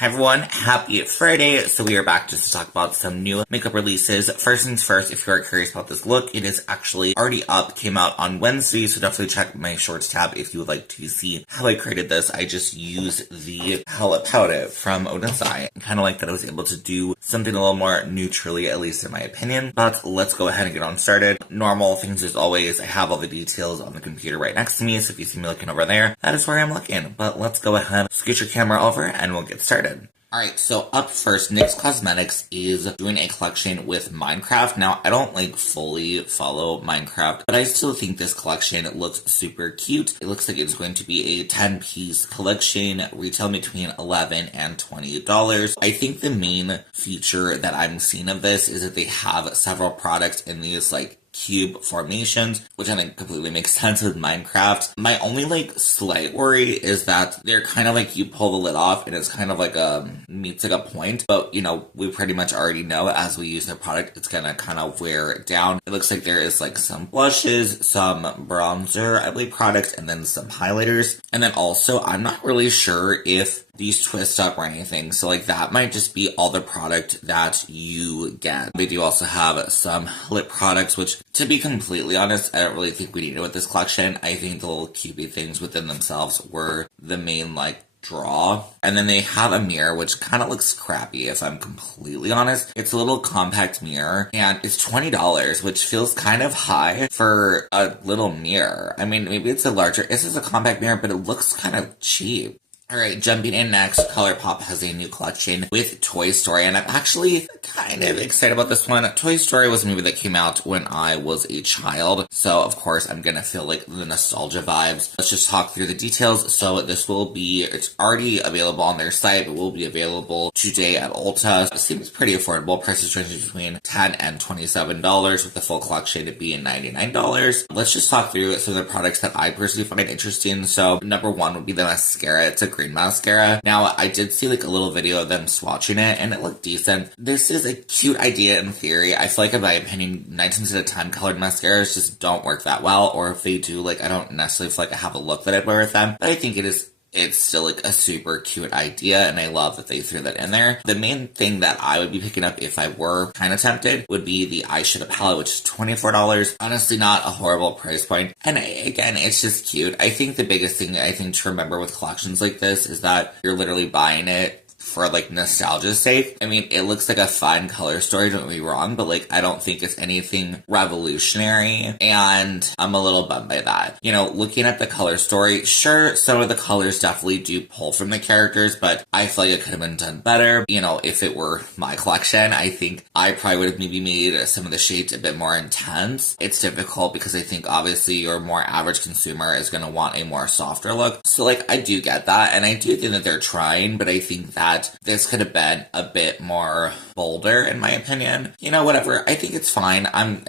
Hi everyone, happy Friday. So we are back just to talk about some new makeup releases. First things first, if you are curious about this look, it is actually already up, came out on Wednesday, so definitely check my shorts tab if you would like to see how I created this. I just used the palette from Odensai. I kind of like that I was able to do something a little more neutrally, at least in my opinion. But let's go ahead and get on started. Normal things as always, I have all the details on the computer right next to me, so if you see me looking over there, that is where I'm looking. But let's go ahead, scoot your camera over, and we'll get started. Alright, so up first, NYX Cosmetics is doing a collection with Minecraft. Now, I don't fully follow Minecraft, but I still think this collection looks super cute. It looks like it's going to be a 10-piece collection, retail between $11 and $20. I think the main feature that I'm seeing of this is that they have several products in these cube formations, which I think completely makes sense with Minecraft. My only slight worry is that they're kind of you pull the lid off and it's kind of meets a point, but we pretty much already know as we use the product it's gonna kind of wear it down. It looks like there is some blushes, some bronzer, I believe products, and then some highlighters. And then also I'm not really sure if these twist up or anything, so that might just be all the product that you get. They do also have some lip products, which, to be completely honest, I don't really think we needed with this collection. I think the little cutey things within themselves were the main draw. And then they have a mirror, which kind of looks crappy, if I'm completely honest. It's a little compact mirror, and it's $20, which feels kind of high for a little mirror. I mean, maybe it's this is a compact mirror, but it looks kind of cheap. Alright, jumping in next, Colourpop has a new collection with Toy Story, and I'm actually kind of excited about this one. Toy Story was a movie that came out when I was a child, so of course I'm gonna feel the nostalgia vibes. Let's just talk through the details. So this it's already available on their site, but will be available today at Ulta. It seems pretty affordable. Prices ranging between $10 and $27, with the full collection being $99. Let's just talk through some of the products that I personally find interesting. So number one would be the mascara. It's a green mascara. Now, I did see a little video of them swatching it, and it looked decent. This is a cute idea in theory. I feel in my opinion, 9 times out of 10, colored mascaras just don't work that well, or if they do, I don't necessarily feel I have a look that I'd wear with them, but I think it's still a super cute idea, and I love that they threw that in there. The main thing that I would be picking up if I were kind of tempted would be the eyeshadow palette, which is $24. Honestly, not a horrible price point. And again, it's just cute. I think the biggest thing to remember with collections like this is that you're literally buying it for nostalgia's sake. I mean, it looks like a fun color story, don't get me wrong, but I don't think it's anything revolutionary, and I'm a little bummed by that. Looking at the color story, sure, some of the colors definitely do pull from the characters, but I feel it could have been done better. If it were my collection, I think I probably would have maybe made some of the shades a bit more intense. It's difficult because I think obviously your more average consumer is going to want a more softer look. So I do get that, and I do think that they're trying, but I think that this could have been a bit more bolder, in my opinion. Whatever. I think it's fine. I'm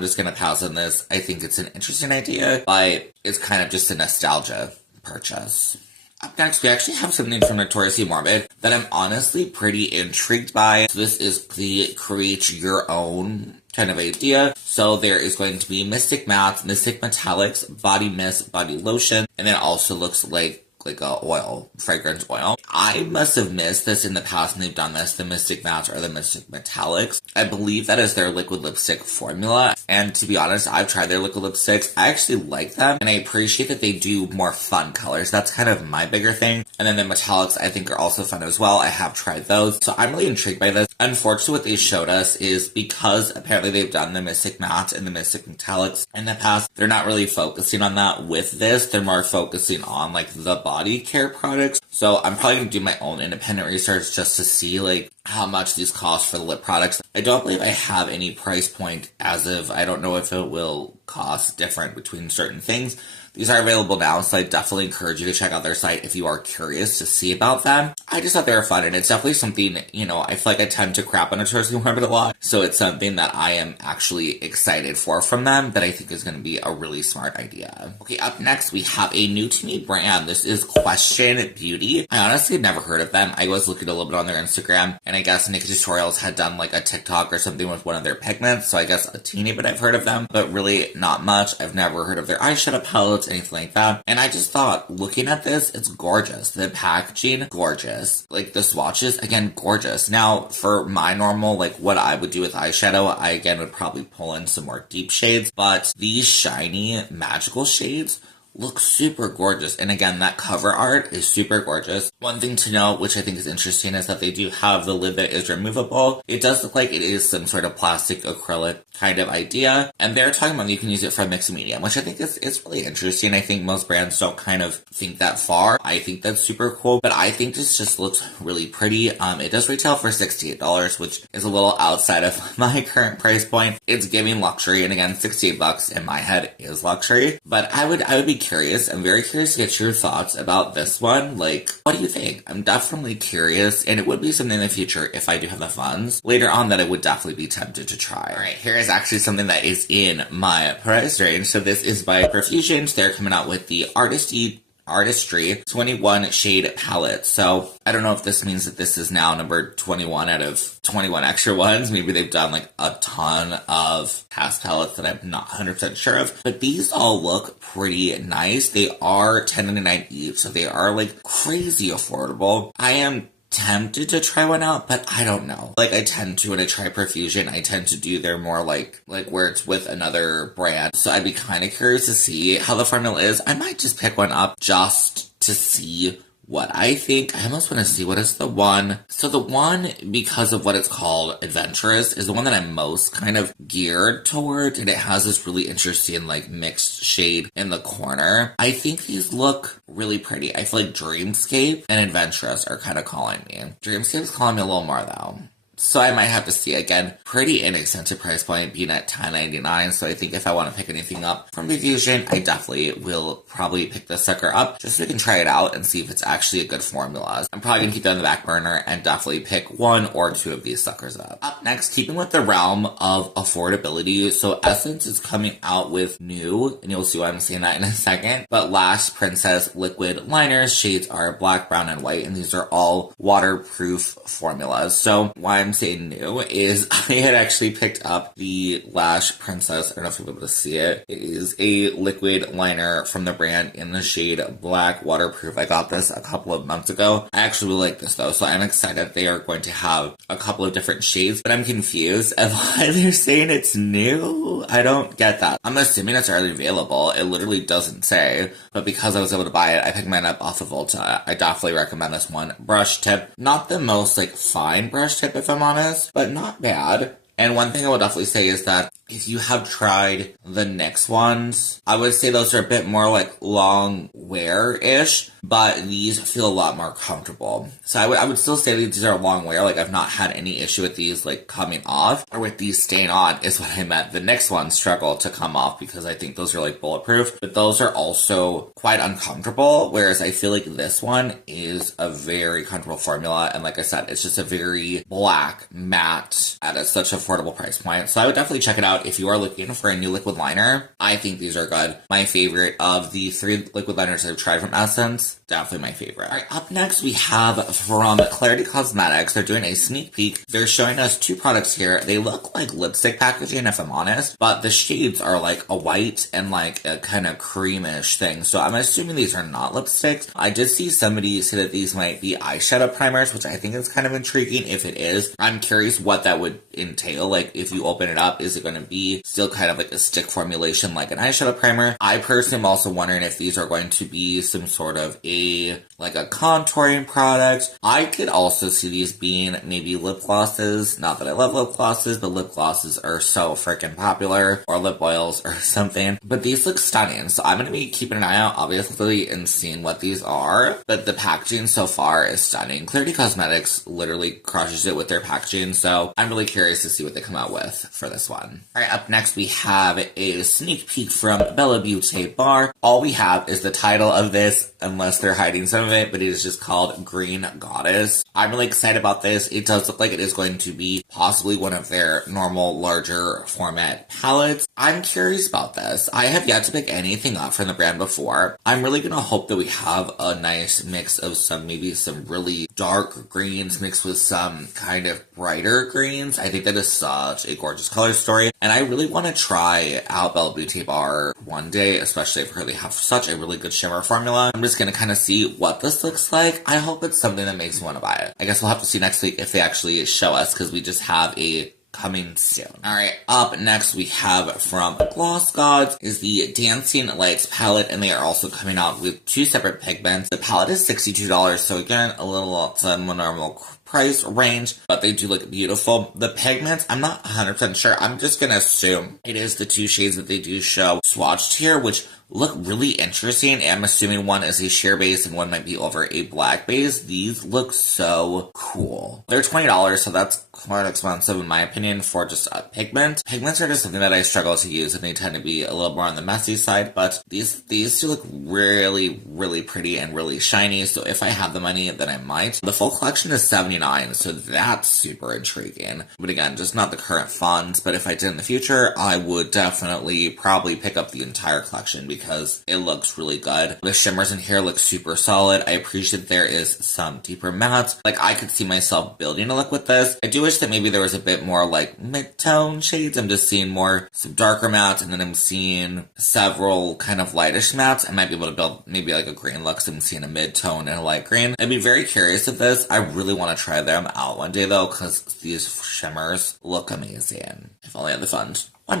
just gonna pass on this. I think it's an interesting idea, but it's kind of just a nostalgia purchase. Up next, we actually have something from Notoriously Morbid that I'm honestly pretty intrigued by. So this is the create your own kind of idea. So there is going to be Mystic Mattes, Mystic Metallics, Body Mist, Body Lotion, and then it also looks like a fragrance oil. I must have missed this in the past when they've done this, the Mystic Mattes or the Mystic Metallics. I believe that is their liquid lipstick formula, and to be honest, I've tried their liquid lipsticks. I actually like them, and I appreciate that they do more fun colors. That's kind of my bigger thing. And then the metallics I think are also fun as well. I have tried those, so I'm really intrigued by this. Unfortunately, what they showed us is because apparently they've done the Mystic Matte and the Mystic Metallics in the past, they're not really focusing on that with this. They're more focusing on the body care products. So I'm probably going to do my own independent research just to see how much these cost for the lip products. I don't believe I have any price point as of, I don't know if it will cost different between certain things. These are available now, so I definitely encourage you to check out their site if you are curious to see about them. I just thought they were fun, and it's definitely something, I feel I tend to crap on Notoriously Morbid a lot, so it's something that I am actually excited for from them that I think is going to be a really smart idea. Okay, up next, we have a new to me brand. This is Question Beauty. I honestly had never heard of them. I was looking a little bit on their Instagram, and I guess NYX Tutorials had done a TikTok or something with one of their pigments, so I guess a teeny bit I've heard of them, but really not much. I've never heard of their eyeshadow palette. notes, anything like that. And I just thought, looking at this, it's gorgeous. The packaging, gorgeous. Like the swatches, again, gorgeous. Now, for my normal, like what I would do with eyeshadow, I again would probably pull in some more deep shades, but these shiny, magical shades look super gorgeous. And again, that cover art is super gorgeous. One thing to note, which I think is interesting, is that they do have the lid that is removable. It does look like it is some sort of plastic acrylic kind of idea. And they're talking about you can use it for mixed medium, which I think is really interesting. I think most brands don't kind of think that far. I think that's super cool, but I think this just looks really pretty. It does retail for $68, which is a little outside of my current price point. It's giving luxury, and again, $68 in my head is luxury. But I would be curious. I'm very curious to get your thoughts about this one. Like, what do you think? I'm definitely curious, and it would be something in the future, if I do have the funds later on, that I would definitely be tempted to try. All right, here is actually something that is in my price range. So this is by Profusion. They're coming out with the Artistry 21 shade palette. So I don't know if this means that this is now number 21 out of 21 extra ones. Maybe they've done like a ton of past palettes that I'm not 100% sure of, but these all look pretty nice. They are $10.99 each, so they are like crazy affordable. I am tempted to try one out, but I don't know. Like, I tend to, when I try Profusion, I tend to do their more like where it's with another brand. So I'd be kind of curious to see how the formula is. I might just pick one up just to see what I think. I almost want to see what is the one. So the one, because of what it's called, Adventurous, is the one that I'm most kind of geared towards, and it has this really interesting like mixed shade in the corner. I think these look really pretty. I feel like Dreamscape and Adventurous are kind of calling me. Dreamscape's calling me a little more though. So I might have to see. Again, pretty inexpensive price point, being at $10.99. So I think if I want to pick anything up from Profusion, I definitely will probably pick this sucker up just so we can try it out and see if it's actually a good formula. I'm probably going to keep that on the back burner and definitely pick one or two of these suckers up. Up next, keeping with the realm of affordability, so Essence is coming out with new, and you'll see why I'm saying that in a second, but Lash Princess liquid liners. Shades are black, brown, and white, and these are all waterproof formulas. So why I'm saying new is I had actually picked up the Lash Princess. I don't know if you'll be able to see it. It is a liquid liner from the brand in the shade black, waterproof. I got this a couple of months ago. I actually really like this though, so I'm excited they are going to have a couple of different shades, but I'm confused of why they're saying it's new. I don't get that. I'm assuming it's already available. It literally doesn't say, but because I was able to buy it, I picked mine up off of Ulta. I definitely recommend this one. Brush tip. Not the most like fine brush tip if I'm honest, but not bad. And one thing I will definitely say is that if you have tried the NYX ones, I would say those are a bit more like long wear-ish, but these feel a lot more comfortable. So I would still say these are long wear. Like, I've not had any issue with these like coming off, or with these staying on is what I meant. The NYX ones struggle to come off because I think those are like bulletproof, but those are also quite uncomfortable, whereas I feel like this one is a very comfortable formula. And like I said, it's just a very black matte at such an affordable price point. So I would definitely check it out if you are looking for a new liquid liner. I think these are good. My favorite of the 3 liquid liners I've tried from Essence. Definitely my favorite. All right, up next we have from Klarity Kosmetics. They're doing a sneak peek. They're showing us 2 products here. They look like lipstick packaging, if I'm honest, but the shades are like a white and like a kind of creamish thing. So I'm assuming these are not lipsticks. I did see somebody say that these might be eyeshadow primers, which I think is kind of intriguing if it is. I'm curious what that would entail. Like, if you open it up, is it going to be still kind of like a stick formulation like an eyeshadow primer? I personally am also wondering if these are going to be some sort of a contouring product. I could also see these being maybe lip glosses. Not that I love lip glosses, but lip glosses are so freaking popular, or lip oils or something. But these look stunning, so I'm going to be keeping an eye out, obviously, and seeing what these are. But the packaging so far is stunning. Klarity Kosmetics literally crushes it with their packaging, so I'm really curious to see what they come out with for this one. Alright, up next we have a sneak peek from Beaute Bar. All we have is the title of this, unless they're hiding some of it, but it is just called Green Goddess. I'm really excited about this. It does look like it is going to be possibly one of their normal larger format palettes. I'm curious about this. I have yet to pick anything up from the brand before. I'm really gonna hope that we have a nice mix of maybe some really dark greens mixed with some kind of brighter greens. I think that is such a gorgeous color story. And I really want to try out Beaute Bar one day, especially if they have such a really good shimmer formula. I'm just gonna kind of see what this looks like. I hope it's something that makes me want to buy it. I guess we'll have to see next week if they actually show us, because we just have a coming soon. Alright, up next we have from Glossgods is the Dancing Lights palette, and they are also coming out with 2 separate pigments. The palette is $62, so again, a little outside my normal price range, but they do look beautiful. The pigments, I'm not 100% sure. I'm just gonna assume it is the 2 shades that they do show swatched here, which look really interesting. I'm assuming one is a sheer base and one might be over a black base. These look so cool. They're $20, so that's quite expensive in my opinion for just a pigment. Pigments are just something that I struggle to use, and they tend to be a little more on the messy side, but these do look really, really pretty and really shiny, so if I have the money, then I might. The full collection is $79, so that's super intriguing. But again, just not the current funds, but if I did in the future, I would definitely probably pick up the entire collection because it looks really good. The shimmers in here look super solid. I appreciate there is some deeper mattes. Like, I could see myself building a look with this. I do wish that maybe there was a bit more like mid-tone shades. I'm just seeing more some darker mattes, and then I'm seeing several kind of lightish mattes. I might be able to build maybe like a green look, so I'm seeing a mid-tone and a light green. I'd be very curious of this. I really want to try them out one day though, because these shimmers look amazing. If only I had the funds. One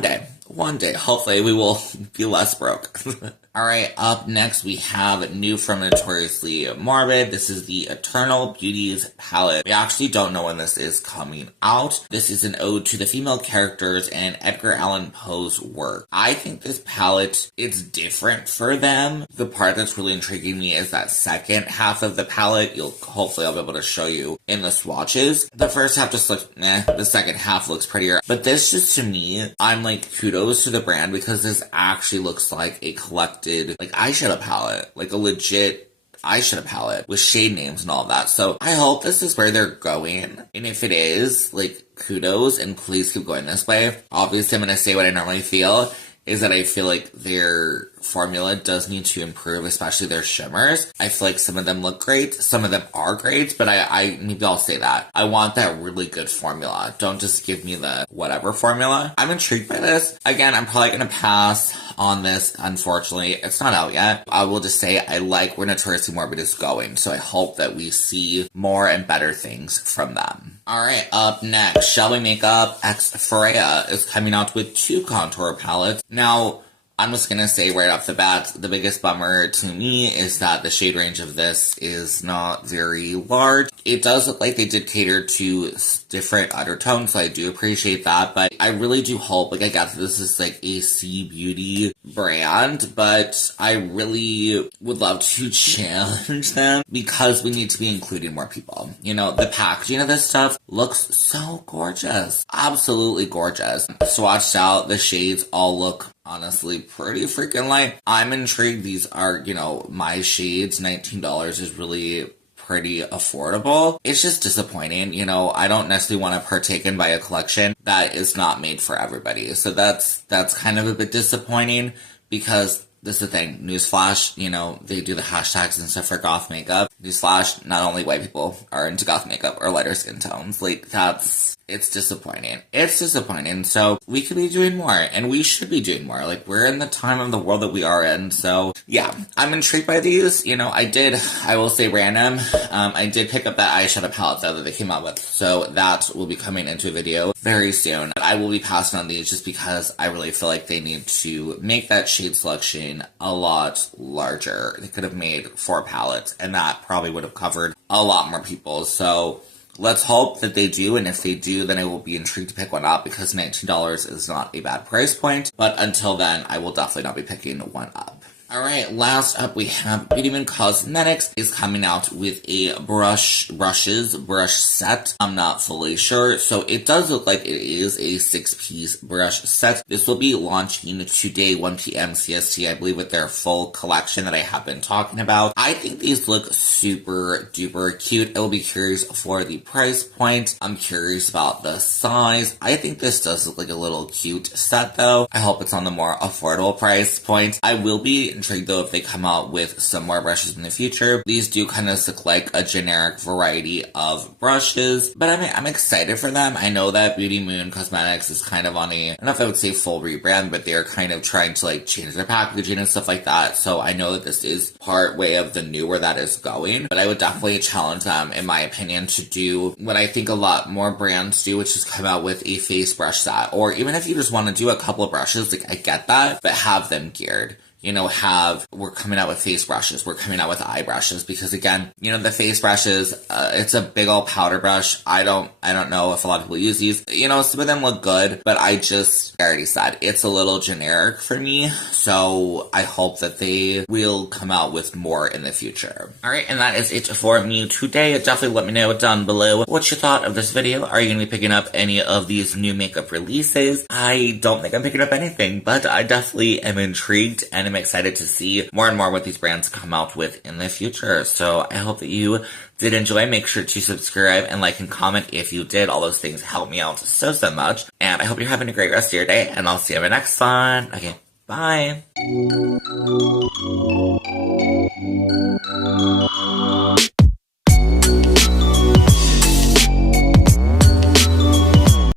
day, hopefully we will be less broke. Alright, up next we have new from Notoriously Morbid. This is the Eternal Beauties palette. We actually don't know when this is coming out. This is an ode to the female characters and Edgar Allan Poe's work. I think this palette is different for them. The part that's really intriguing me is that second half of the palette. Hopefully I'll be able to show you in the swatches. The first half just looks meh. The second half looks prettier. But this just, to me, I'm like, kudos to the brand, because this actually looks like a collected like eyeshadow palette, like a legit eyeshadow palette with shade names and all of that. So I hope this is where they're going, and if it is, like, kudos, and please keep going this way. Obviously I'm gonna say what I normally feel, is that I feel like their formula does need to improve, especially their shimmers. I feel like some of them look great, some of them are great, but maybe I'll say that. I want that really good formula. Don't just give me the whatever formula. I'm intrigued by this. Again, I'm probably gonna pass on this, unfortunately. It's not out yet. I will just say I like where Notoriously Morbid is going, so I hope that we see more and better things from them. Alright, up next, Shellwe Makeup X Freya is coming out with 2 contour palettes. Now, I'm just gonna say right off the bat, the biggest bummer to me is that the shade range of this is not very large. It does look like they did cater to different undertones, so I do appreciate that, but I really do hope, like, I guess this is like a C Beauty brand, but I really would love to challenge them, because we need to be including more people. You know, the packaging of this stuff looks so gorgeous. Absolutely gorgeous. Swatched out, the shades all look honestly pretty freaking light. I'm intrigued. These are, you know, my shades. $19 is really pretty affordable. It's just disappointing. You know, I don't necessarily want to partake in by a collection that is not made for everybody. So that's kind of a bit disappointing, because this is the thing. Newsflash, you know, they do the hashtags and stuff for goth makeup. Newsflash, not only white people are into goth makeup or lighter skin tones. Like, it's disappointing. It's disappointing. So we could be doing more, and we should be doing more. Like, we're in the time of the world that we are in. So yeah, I'm intrigued by these. You know, I will say random. I did pick up that eyeshadow palette though that they came out with. So that will be coming into a video very soon. I will be passing on these just because I really feel like they need to make that shade selection a lot larger. They could have made 4 palettes, and that probably would have covered a lot more people. So let's hope that they do, and if they do, then I will be intrigued to pick one up, because $19 is not a bad price point, but until then, I will definitely not be picking one up. Alright, last up we have Beaute Cosmetics is coming out with a brush set. I'm not fully sure. So it does look like it is a 6-piece brush set. This will be launching today, 1 p.m. CST, I believe, with their full collection that I have been talking about. I think these look super duper cute. I will be curious for the price point. I'm curious about the size. I think this does look like a little cute set though. I hope it's on the more affordable price point. I will be intrigued though if they come out with some more brushes in the future. These do kind of look like a generic variety of brushes, but I'm excited for them. I know that Beaute Cosmetics is kind of on a, I don't know if I would say full rebrand, but they're kind of trying to like change their packaging and stuff like that. So I know that this is part way of the new where that is going, but I would definitely challenge them, in my opinion, to do what I think a lot more brands do, which is come out with a face brush set, or even if you just want to do a couple of brushes, like I get that, but have them geared. You know, we're coming out with face brushes, we're coming out with eye brushes, because again, you know, the face brushes, it's a big old powder brush. I don't know if a lot of people use these. You know, some of them look good, but I already said, it's a little generic for me. So I hope that they will come out with more in the future. Alright, and that is it for me today. Definitely let me know down below what you thought of this video. Are you going to be picking up any of these new makeup releases? I don't think I'm picking up anything, but I definitely am intrigued, and I'm excited to see more and more what these brands come out with in the future. So I hope that you did enjoy. Make sure to subscribe and like and comment if you did. All those things help me out so much. And I hope you're having a great rest of your day, and I'll see you in the next one. Okay, bye.